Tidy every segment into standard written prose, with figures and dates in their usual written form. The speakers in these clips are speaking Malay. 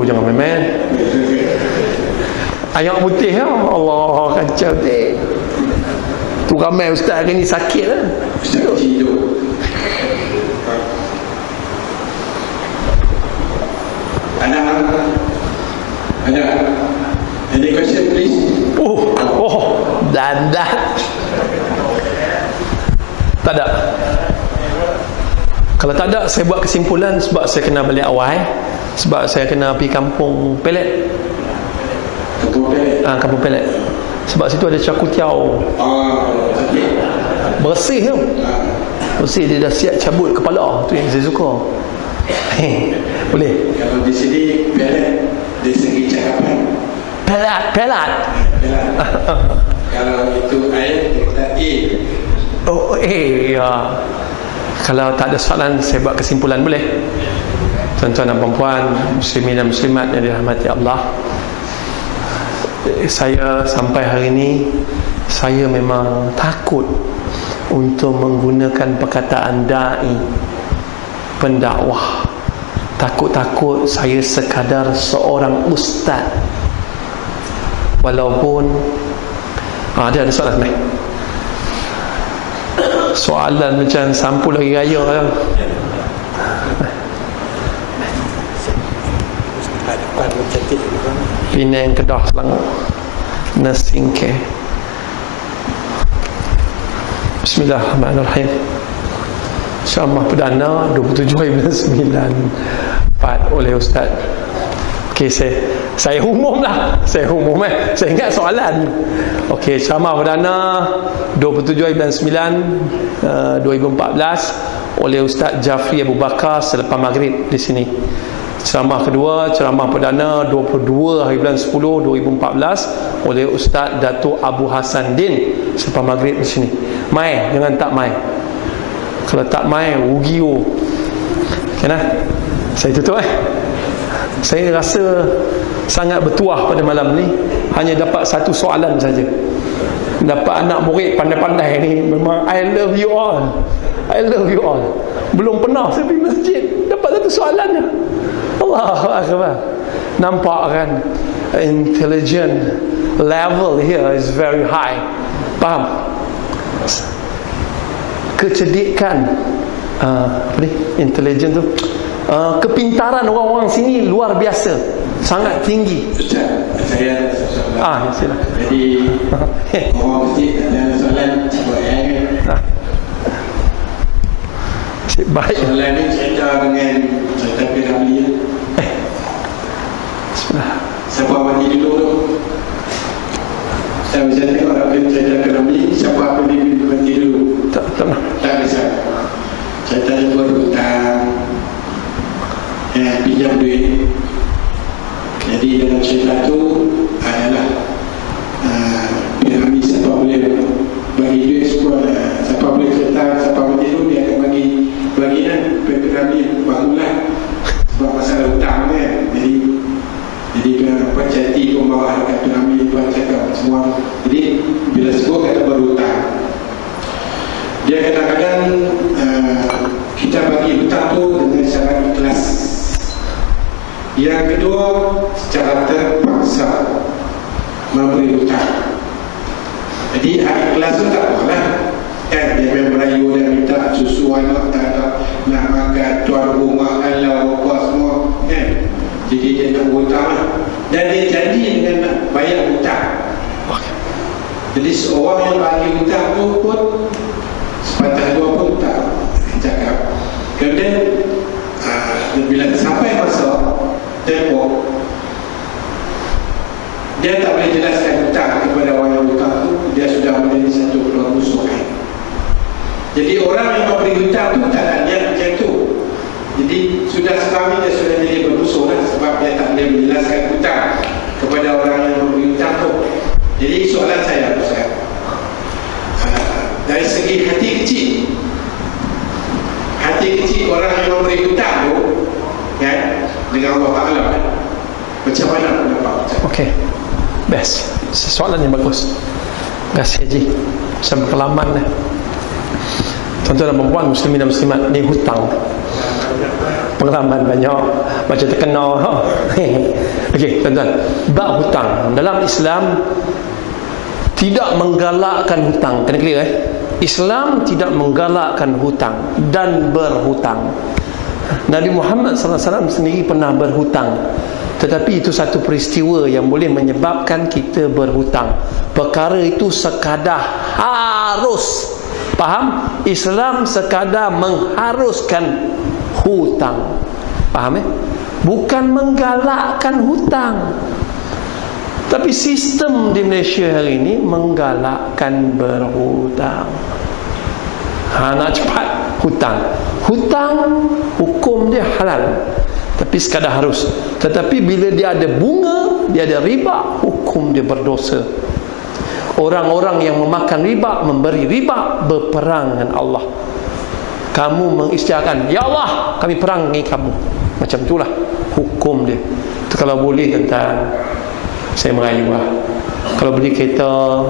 tu jangan main-main. Ayam putih ya, Allah kacau dek. Tu ramai ustaz hari ni sakit lah. Ustaz hidup. Ada any question please? Dan tak ada. Kalau tak ada, saya buat kesimpulan sebab saya kena balik awal. Sebab saya kena pergi kampung pelet. Kampung pelet. Sebab situ ada cakutiau. Bersih tu. Bersih, dia dah siap cabut kepala. Tu yang saya suka. Boleh. Kalau di sini pelet dari segi cakapan. Pelat. Kalau itu air kita ya. Kalau tak ada soalan, saya buat kesimpulan boleh? Tuan-tuan dan puan-puan, muslimin dan muslimat yang dirahmati Allah, saya sampai hari ini saya memang takut untuk menggunakan perkataan da'i, pendakwah. Takut-takut saya sekadar seorang ustaz. Walaupun ada soalan ni. Soalan macam sampul lagi raya lah. Penang, Kedah, Selangor, nursing care. Bismillahirrahmanirrahim. Ceramah perdana 27/9/4 oleh Ustaz. Okey, saya umum lah. Saya ingat soalan. Okey, ceramah perdana 27/9/2014 oleh Ustaz Jafri Abu Bakar selepas maghrib di sini. Ceramah kedua, ceramah perdana 22/10/2014 oleh Ustaz Datuk Abu Hasan Din selepas maghrib di sini. Mai, jangan tak mai. Kalau tak mai, rugi oh. Kena? Saya tutup Saya rasa sangat bertuah pada malam ni. Hanya dapat satu soalan saja. Dapat anak murid pandai-pandai ni. Memang I love you all. Belum pernah saya pergi masjid dapat satu soalan je. Allahu Akbar. Nampak kan, intelligent level here is very high. Faham? Kecerdikan intelligent tu, kepintaran orang-orang sini luar biasa, sangat tinggi. Saya silakan. Jadi orang mesti ada soalan baik. Soalan ni cerita dengan cerita Piramli. Bismillah. Siapa mandi dulu tu? Saya bisa tengok orang cerita Piramli. Siapa mandi dulu? Tak bisa. Cerita dia berhutang, pinjam duit. Jadi dalam cerita tu adalah Piramli siapa boleh bagi duit siapa boleh cerita, siapa boleh tidur, dia akan bagi Piramli bangunlah sebab masalah hutang kan. Jadi Ceti pun bawa dekat Piramli buat cakap semua. Jadi bila sebut kata berhutang, dia kadang-kadang kita bagi hutang tu dengan cara ikhlas. Yang kedua, secara terpaksa memberi hutang. Jadi ikhlas tu tak apalah kan, dia memang merayu dan minta susu anak tak ada, nak makan tuan rumah Allah apa semua kan. Jadi dia tak hutang lah. Dan dia janji dengan nak bayar hutang. Jadi seorang yang bagi hutang tu pun sepatah dua pun tak cakap. Kemudian bila sampai masa tempoh, dia tak boleh jelaskan hutang kepada orang yang hutang tu, dia sudah menjadi satu permusuhan. Jadi orang yang memberi hutang tu tak ada niat macam tu. Jadi sudah selama dia sudah jadi bermusuh lah, sebab dia tak boleh menjelaskan hutang kepada orang yang memberi hutang tu. Jadi soalan saya dari segi hati kecil orang yang memberi hutang tu kan, dengan Allah Ta'ala kan, macam mana pendapat macam? Okey, best. Soalan yang bagus. Terima kasih Haji. Saya berpengalaman dah. Tuan-tuan dan puan muslimin dan muslimat, ni hutang. Pengalaman banyak, macam terkenal. Okey, tuan-tuan, bab hutang dalam Islam tidak menggalakkan hutang. Kena clear Islam tidak menggalakkan hutang dan berhutang. Nabi Muhammad SAW sendiri pernah berhutang, tetapi itu satu peristiwa yang boleh menyebabkan kita berhutang. Perkara itu sekadar harus. Faham? Islam sekadar mengharuskan hutang. Faham Bukan menggalakkan hutang. Tapi sistem di Malaysia hari ini menggalakkan berhutang. Nak cepat hutang. Hutang hukum dia halal, tapi sekadar harus. Tetapi bila dia ada bunga, dia ada riba, hukum dia berdosa. Orang-orang yang memakan riba, memberi riba, berperang dengan Allah. Kamu mengisytiharkan, ya Allah, kami perang dengan kamu. Macam itulah hukum dia. Itu kalau boleh tentang saya merayu lah. Kalau beli kereta,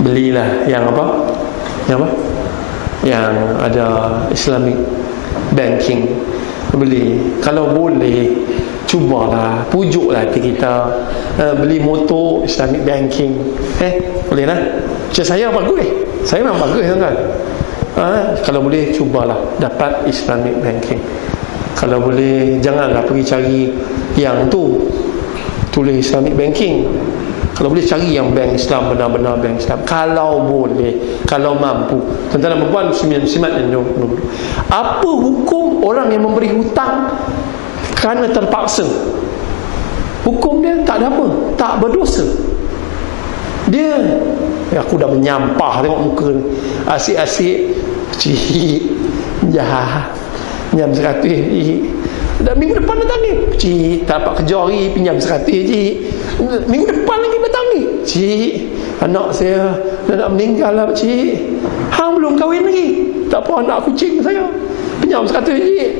belilah yang apa? Yang ada Islamic banking. Beli. Kalau boleh, cubalah, pujuklah hati kita. Beli motor Islamic banking. Boleh lah. Macam saya bagus Saya memang bagus kan. Kalau boleh, cubalah dapat Islamic banking. Kalau boleh, janganlah pergi cari yang tu tulis Islamic banking. Kalau boleh, cari yang bank Islam, benar-benar bank Islam. Kalau boleh, kalau mampu. Tuan-tuan dan puan, muslimat yang dulu. Apa hukum orang yang memberi hutang kerana terpaksa? Hukum dia tak ada apa, tak berdosa. Dia, aku dah menyampah tengok muka ni, asyik-asyik, cik, jahat, pinjam 100 cik. Dah minggu depan datang ni, cik, tak dapat kerja hari, pinjam 100 cik. Minggu depan lagi datang ni, cik, anak saya dah nak meninggal lah cik. Hang belum kahwin lagi, tak apa, anak kucing saya, pinjam 100 cik.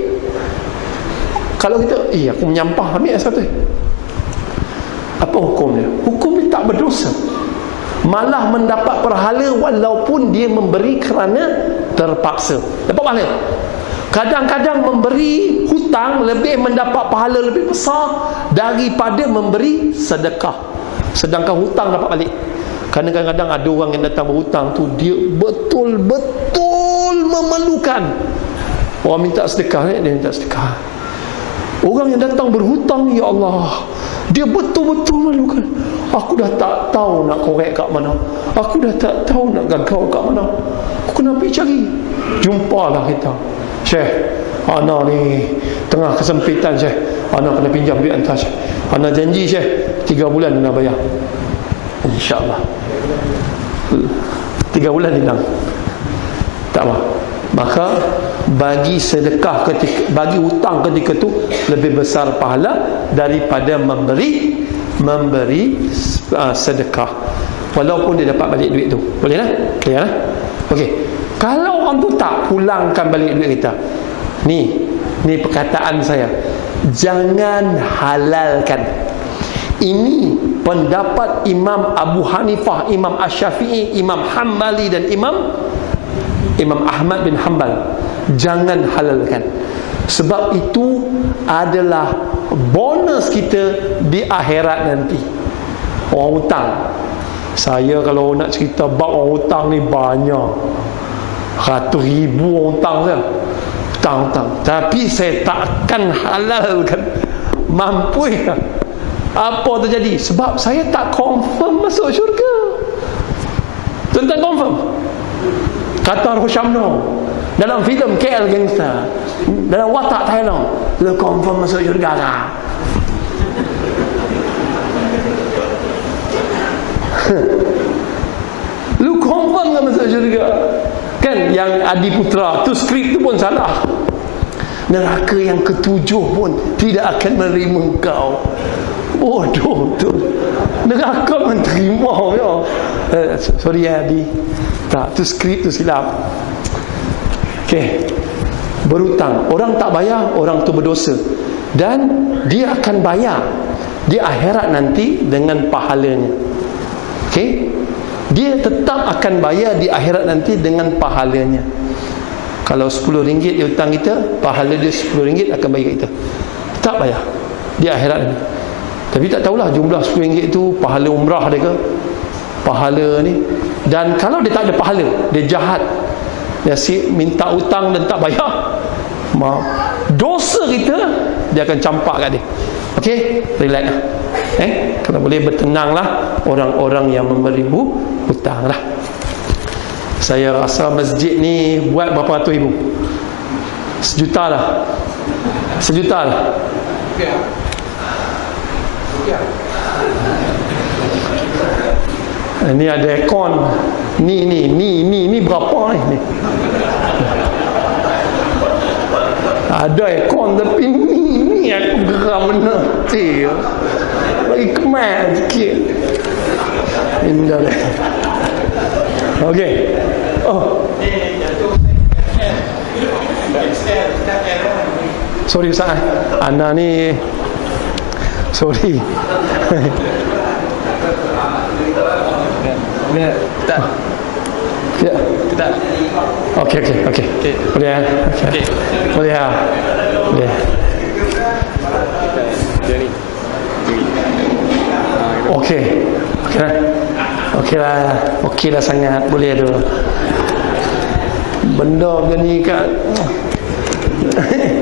Kalau kita, aku menyampah, ambil 100. Apa hukum dia? Hukum dia tak berdosa, malah mendapat pahala walaupun dia memberi kerana terpaksa. Dapat pahala. Kadang-kadang memberi hutang lebih mendapat pahala lebih besar daripada memberi sedekah. Sedangkan hutang dapat balik. Kerana kadang-kadang ada orang yang datang berhutang tu, dia betul-betul memerlukan. Orang minta sedekah, dia minta sedekah. Orang yang datang berhutang, ya Allah, dia betul-betul memerlukan. Aku dah tak tahu nak korek kat mana, aku dah tak tahu nak gagau kat mana, aku kena pergi cari. Jumpalah kita, Syekh, ana ni tengah kesempitan Syekh, ana kena pinjam duit hantar Syekh. Ana janji Syekh 3 bulan nak bayar, InsyaAllah 3 bulan hilang. Tak apa. Maka bagi sedekah ketika, bagi hutang ketika tu lebih besar pahala daripada memberi sedekah, walaupun dia dapat balik duit tu. Boleh lah? Clear lah? Okey. Kalau orang tu tak pulangkan balik duit kita, ni perkataan saya, jangan halalkan. Ini pendapat Imam Abu Hanifah, Imam Asy-Syafi'i, Imam Hambali dan Imam Ahmad bin Hanbal. Jangan halalkan, sebab itu adalah bonus kita di akhirat nanti. Orang hutang, saya kalau nak cerita bab orang hutang ni banyak, ratus ribu orang hutang saya, hutang. Tapi saya takkan halalkan. Mampu ya? Apa terjadi? Sebab saya tak confirm masuk syurga. Tuan-tuan confirm? Kata Rosyamno dalam filem KL Gangster, dalam Watak Thailand, lu confirm masuk syurga tak? Lu confirm tak masuk syurga? Kan yang Adi Putra tu, skrip tu pun salah. Neraka yang ketujuh pun tidak akan menerima kau. Bodoh tu. Neraka menerima ya. Sorry ya Adi, tak, tu skrip tu silap. Okey. Berhutang, orang tak bayar, orang tu berdosa, dan dia akan bayar di akhirat nanti dengan pahalanya. Okey, dia tetap akan bayar di akhirat nanti dengan pahalanya. Kalau RM10 dia hutang kita, pahala dia RM10 akan bayar kita. Tak bayar. di akhirat ni. Tapi tak tahulah jumlah RM10 itu pahala umrah dia ke, pahala ni. Dan kalau dia tak ada pahala, dia jahat, dia minta hutang dan tak bayar, dosa kita dia akan campak kat dia. Okey, relax lah. Kalau boleh bertenanglah orang-orang yang memberi hutang lah. Saya rasa masjid ni buat berapa ratus ribu? Sejuta lah. Sejuta lah. Ini ada aircon. Ni berapa ni? Ada aircon tapi ni aku geram benar. Bagi kemas sikit. Ini dah. Okey. Sorry Ustaz, Ana ni sorry. Tak. Ya. Tak. Okey. Boleh ya? Okey. Boleh ya? Boleh. Okey. Okey lah sangat. Boleh tu. Benda macam ni kat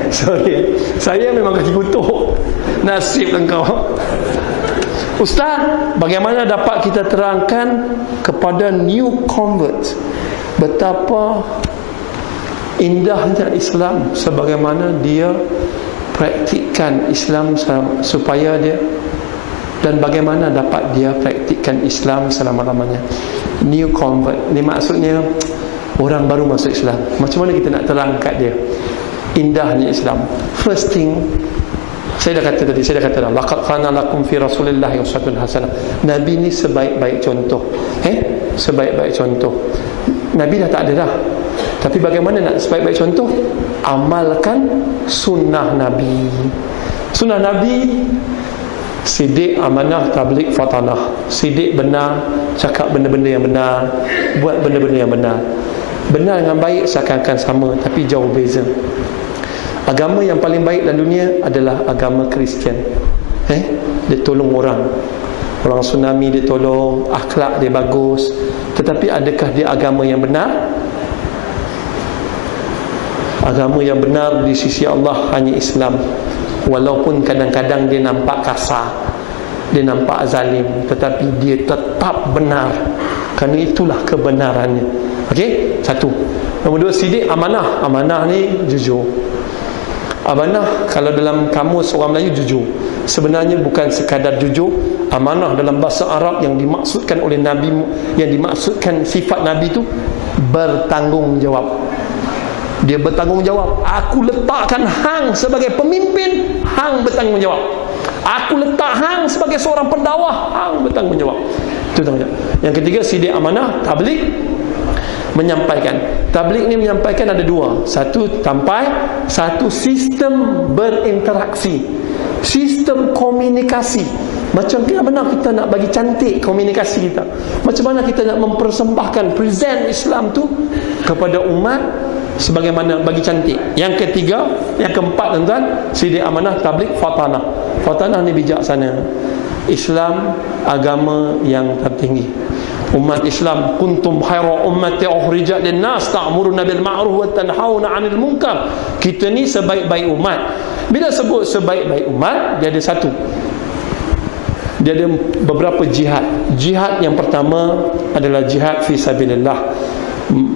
sorry, saya memang kaki kutuk. Nasib engkau Ustaz. Bagaimana dapat kita terangkan kepada new convert betapa indahnya Islam, sebagaimana dia praktikkan Islam supaya dia, dan bagaimana dapat dia praktikkan Islam selama-lamanya. New convert ni maksudnya orang baru masuk Islam. Macam mana kita nak terangkan dia indahnya Islam? First thing, saya dah kata dah, laqad kana lakum fi rasulillahi uswatun hasanah. Nabi ni sebaik-baik contoh. Sebaik-baik contoh. Nabi dah tak ada dah. Tapi bagaimana nak sebaik-baik contoh? Amalkan sunnah Nabi. Sunnah Nabi, sidik, amanah, tabligh, fatanah. Sidik, benar, cakap benda-benda yang benar, buat benda-benda yang benar. Benar dengan baik seakan-akan sama, tapi jauh beza. Agama yang paling baik dalam dunia adalah agama Kristian. Dia tolong orang tsunami dia tolong, akhlak dia bagus. Tetapi adakah dia agama yang benar? Agama yang benar di sisi Allah hanya Islam. Walaupun kadang-kadang dia nampak kasar, dia nampak zalim, tetapi dia tetap benar, kerana itulah kebenarannya. Okey, satu. Nombor dua, sidik, amanah. Amanah ni jujur. Amanah kalau dalam kamus orang Melayu jujur, sebenarnya bukan sekadar jujur. Amanah dalam bahasa Arab yang dimaksudkan oleh Nabi, yang dimaksudkan sifat Nabi itu bertanggungjawab. Dia bertanggungjawab. Aku letakkan hang sebagai pemimpin, hang bertanggungjawab. Aku letak hang sebagai seorang pendakwah, hang bertanggungjawab. Itu tanggungjawab. Yang ketiga, sidik, amanah, tabligh, menyampaikan. Tabligh ni menyampaikan ada dua. Satu, sampai. Satu, sistem berinteraksi, sistem komunikasi. Macam mana kita nak bagi cantik komunikasi kita, macam mana kita nak mempersembahkan, present Islam tu kepada umat, sebagaimana bagi cantik. Yang ketiga, yang keempat tuan-tuan, sidik, amanah, tabligh, fatanah. Fatanah ni bijaksana. Islam agama yang tertinggi. Umat Islam, kuntum khaira ummati ukhrijat lin-nas ta'muruna bil ma'ruf wa tanhauna 'anil munkar. Kita ni sebaik-baik umat. Bila sebut sebaik-baik umat, dia ada satu. Dia ada beberapa jihad. Jihad yang pertama adalah jihad fi sabilillah,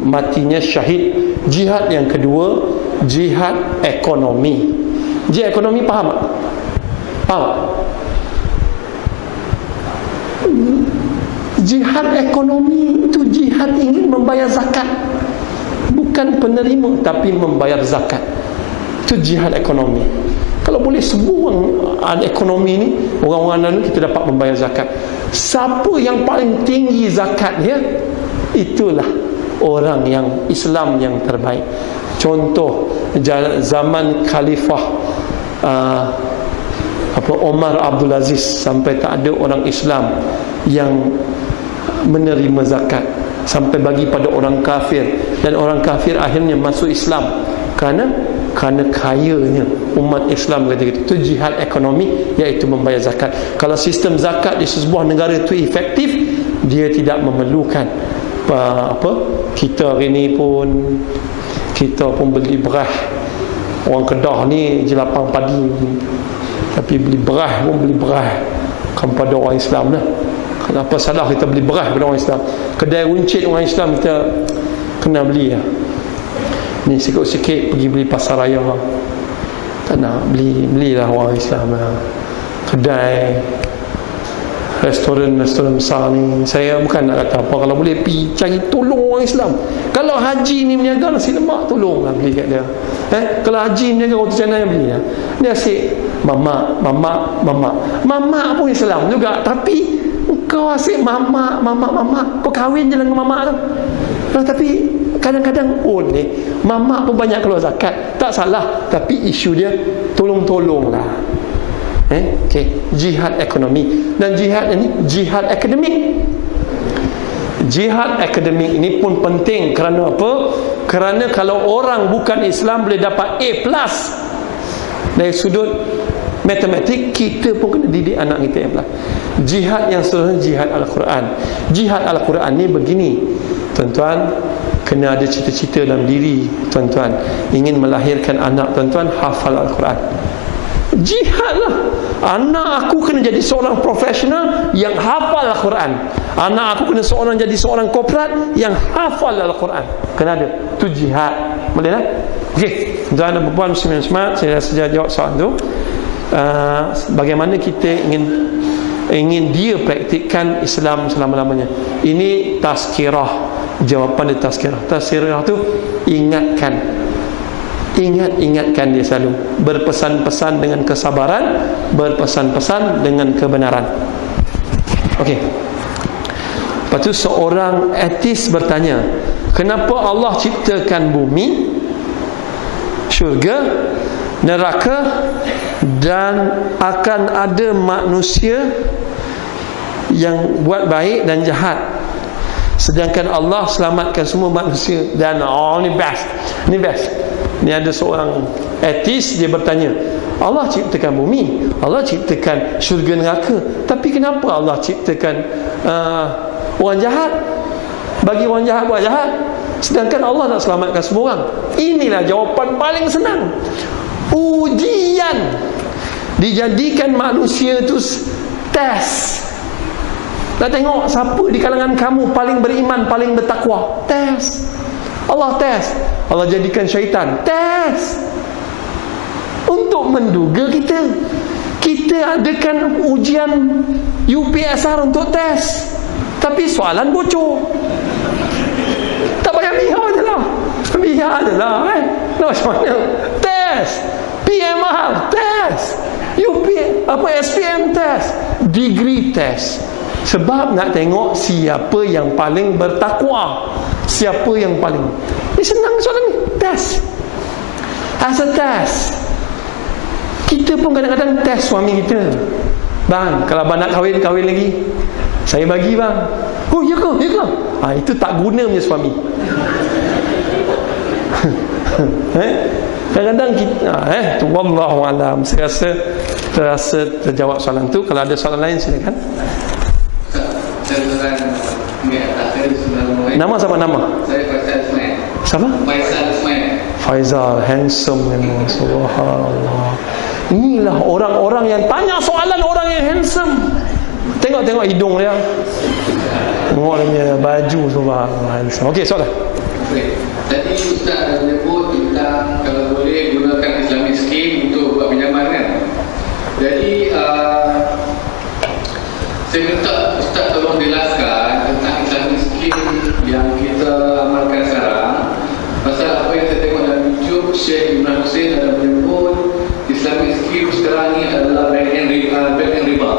matinya syahid. Jihad yang kedua, jihad ekonomi. Jihad ekonomi faham tak? Faham? Jihad ekonomi itu jihad ingin membayar zakat, bukan penerima tapi membayar zakat. Itu jihad ekonomi. Kalau boleh sebuang ekonomi ni, orang-orang lain kita dapat membayar zakat. Siapa yang paling tinggi zakatnya, itulah orang yang Islam yang terbaik. Contoh zaman Khalifah Omar Abdul Aziz, sampai tak ada orang Islam yang menerima zakat, sampai bagi pada orang kafir, dan orang kafir akhirnya masuk Islam kerana Kerana kayanya umat Islam ketika itu jihad ekonomi, iaitu membayar zakat. Kalau sistem zakat di sebuah negara itu efektif, dia tidak memerlukan kita hari ni pun beli beras. Orang Kedah ni jelapang padi, tapi beli beras pun beli beras kepada orang Islam lah. Kenapa salah kita beli beras kepada orang Islam? Kedai runcit orang Islam kita kena beli lah. Ni sikit-sikit pergi beli pasar raya, tak nak belilah orang Islam lah. Kedai, restoran besar ni, saya bukan nak kata apa, kalau boleh pergi cari tolong orang Islam. Kalau haji ni meniaga nasi lemak, tolonglah beli kat dia. Kalau haji meniaga roti canai, beli lah. Dia asyik mamak pun Islam juga, tapi kau asyik mamak, kau kahwin je dengan mamak tu. Tapi kadang-kadang boleh mamak pun banyak keluar zakat, tak salah, tapi isu dia tolong-tolonglah. Jihad ekonomi. Dan jihad ini jihad akademik. Jihad akademik ini pun penting. Kerana apa? Kerana kalau orang bukan Islam boleh dapat A+ dari sudut matematik, kita pun kena didik anak kita A+. Jihad yang seterusnya jihad Al-Quran. Jihad Al-Quran ni begini, tuan-tuan, kena ada cita-cita dalam diri tuan-tuan, ingin melahirkan anak tuan-tuan hafal Al-Quran. Jihad lah. Anak aku kena jadi seorang profesional yang hafal Al-Quran. Anak aku kena jadi seorang korporat yang hafal Al-Quran. Kena ada. Itu jihad. Boleh tak? Okey, tuan-tuan dan puan muslimin semua, saya dah jawab soalan tu. Bagaimana kita ingin dia praktikkan Islam selama-lamanya. Ini tazkirah. Jawapan dia tazkirah. Tazkirah tu ingatkan dia selalu, berpesan-pesan dengan kesabaran, berpesan-pesan dengan kebenaran. Okey. Lepas tu seorang etis bertanya, kenapa Allah ciptakan bumi, syurga, neraka, dan akan ada manusia yang buat baik dan jahat, sedangkan Allah selamatkan semua manusia? Dan ni best. Ni ada seorang etis, dia bertanya, Allah ciptakan bumi, Allah ciptakan syurga neraka, tapi kenapa Allah ciptakan orang jahat, bagi orang jahat buat jahat, sedangkan Allah nak selamatkan semua orang? Inilah jawapan paling senang. Ujian. Dijadikan manusia tu tes. Nak tengok siapa di kalangan kamu paling beriman, paling bertakwa. Tes. Allah tes. Allah jadikan syaitan tes untuk menduga kita adakan ujian UPSR untuk tes, tapi soalan bocor. Tak payah biar je lah. Macam mana? Tes. PMR tes. SPM tes. Degree tes. Sebab nak tengok siapa yang paling bertakwa, siapa yang paling. Ini senang soalan ni. Tes. As a test. Kita pun kadang-kadang test suami kita. Bang, kalau abang nak kahwin lagi, saya bagi bang. Oh, ya ke? Itu tak guna punya suami. Kadang-kadang kita wallahu alam. Saya rasa terjawab soalan tu. Kalau ada soalan lain silakan. Nama siapa nama? Saya Faisal Ismail. Siapa? Faisal Ismail. Faisal, handsome memang. Subhanallah. Inilah orang-orang yang tanya soalan, orang yang handsome. Tengok hidung dia. Tengok dia punya baju, subhanallah, handsome. Okey, soalan. Tadi Ustaz menyebut tentang kalau boleh gunakan Islamic scheme untuk buat pinjaman kan. Jadi saya minta Ustaz tolong jelaskan tentang Islamic scheme yang kita amalkan sekarang. Pasal apa yang saya tengok dalam YouTube, Syekh Imran Hussein ada menyebut Islamic scheme sekarang ni adalah bank and riba.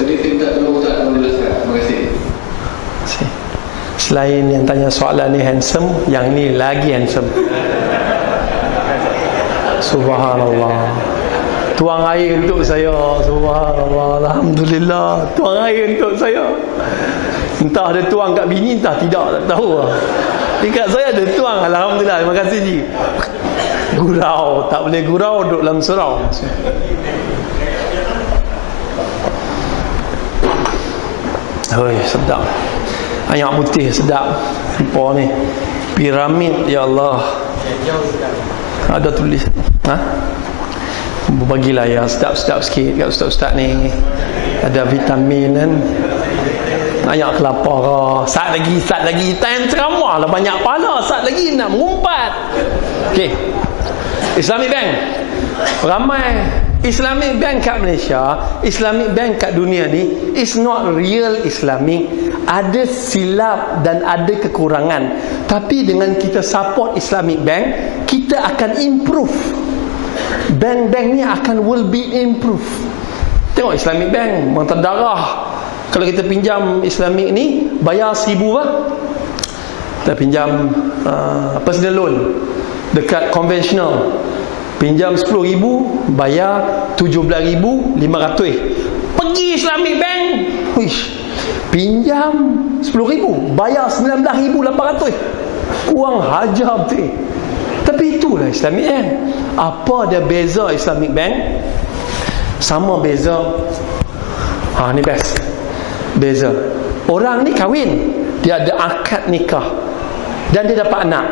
Jadi saya minta tolong Ustaz tolong jelaskan. Terima kasih. Selain yang tanya soalan ni handsome, yang ni lagi handsome. Subhanallah. Tuang air untuk saya. Subhanallah. Alhamdulillah. Tuang air untuk saya. Entah ada tuang kat bini, entah tidak, tak tahu lah. Dekat saya ada tuang. Alhamdulillah. Terima kasih Ji. Gurau, tak boleh gurau, duduk dalam surau. Oi, sedap. Ayak putih sedap. Apa ni? Piramid, ya Allah. Ada tulis. Ha? Bagilah ya, sedap-sedap sikit kat ustaz-ustaz ni. Ada vitamin kan. Ayak kelapa lah. Sat lagi. Time ceramah lah, banyak pala. Sat lagi nak mengumpat. Okey. Islamic Bank. Ramai Islamic Bank kat Malaysia, Islamic Bank kat dunia ni is not real Islamic. Ada silap dan ada kekurangan. Tapi dengan kita support Islamic Bank, kita akan improve. Bank-bank ni will be improve. Tengok Islamic Bank menterdarah. Kalau kita pinjam Islamic ni bayar 1,000 lah. Kita pinjam personal loan dekat konvensional, pinjam 10,000 bayar 17,500. Pergi Islamic Bank, pinjam 10,000 bayar 19,800. Kurang hajar betul. Tapi itulah Islamic Bank. Apa dia beza Islamic Bank? Sama beza. Ni best. Beza. Orang ni kahwin, dia ada akad nikah dan dia dapat anak.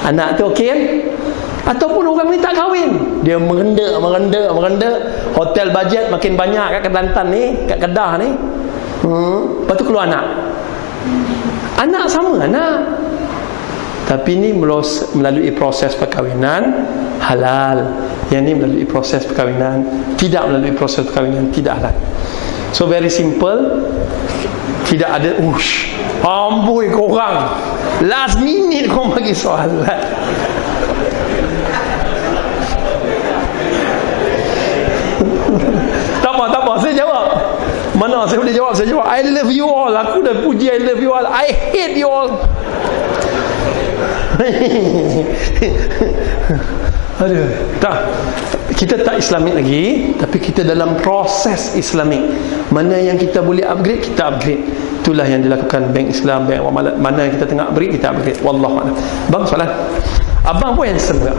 Anak tu okey kan? Ataupun orang ni tak kahwin, dia merenda. Hotel bajet makin banyak kat Kelantan ni, kat Kedah ni. Lepas tu keluar anak. Anak sama anak. Tapi ni melalui proses perkahwinan halal. Yang ni melalui proses perkahwinan, tidak melalui proses perkahwinan tidak halal. So very simple. Tidak ada amboi korang last minute korang bagi soalan. Tak apa, saya jawab. Mana saya boleh jawab, saya jawab. I love you all. Aku dah puji I love you all. I hate you all. Aduh, tak. Kita tak Islamik lagi, tapi kita dalam proses Islamik. Mana yang kita boleh upgrade, kita upgrade. Itulah yang dilakukan Bank Islam, Bank Muamalat. Mana yang kita tengah upgrade, kita upgrade. Wallahualam. Bang, soalan. Abang pun handsome tak?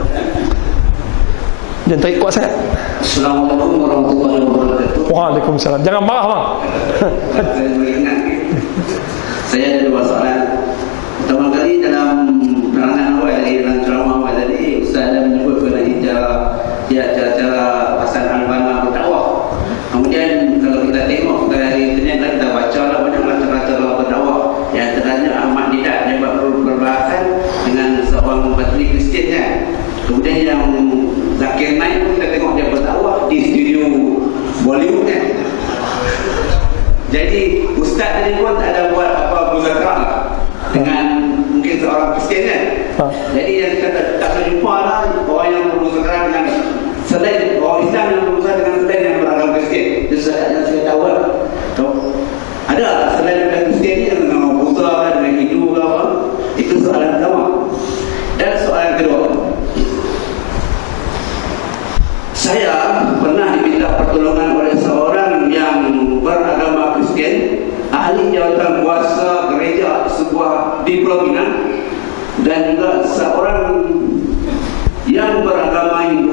Jangan tarik kuat sangat. Assalamualaikum warahmatullahi wabarakatuh. Waalaikumsalam. Jangan marah bang. Saya ada dua soalan. Pertama kali dalam penerangan awal tadi, dalam ceramah awal tadi, Ustaz ada menyebut mengenai cara pasangan bana berdakwah. Kemudian kalau kita tengok dari internet, kita baca lah banyaklah cara-cara berdakwah. Yang antaranya Ahmad Didat dia berbahasan dengan seorang bateri Kristian kan. Kemudian yang Zakir Naik pun kita tengok dia berdakwah di studio Bollywood kan. Jadi Ustaz tadi pun ada buat muzakarah dengan mungkin seorang Kristian kan. Jadi yang kita tak terjumpa lah orang yang bermuzakarah dengan selain orang Islam yang berusaha dengan selain yang beragam Kristian. Itu yang saya tahu lah. Ada selain dengan Kristian ni yang dengan Buddha dengan Hindu ke apa. Itu soalan pertama. Dan soalan kedua, saya pernah diminta pertolongan oleh seorang yang beragama Kristian, ahli jawatan kuasa gereja sebuah di Pulau Pinang, dan juga seorang yang beragama Hindu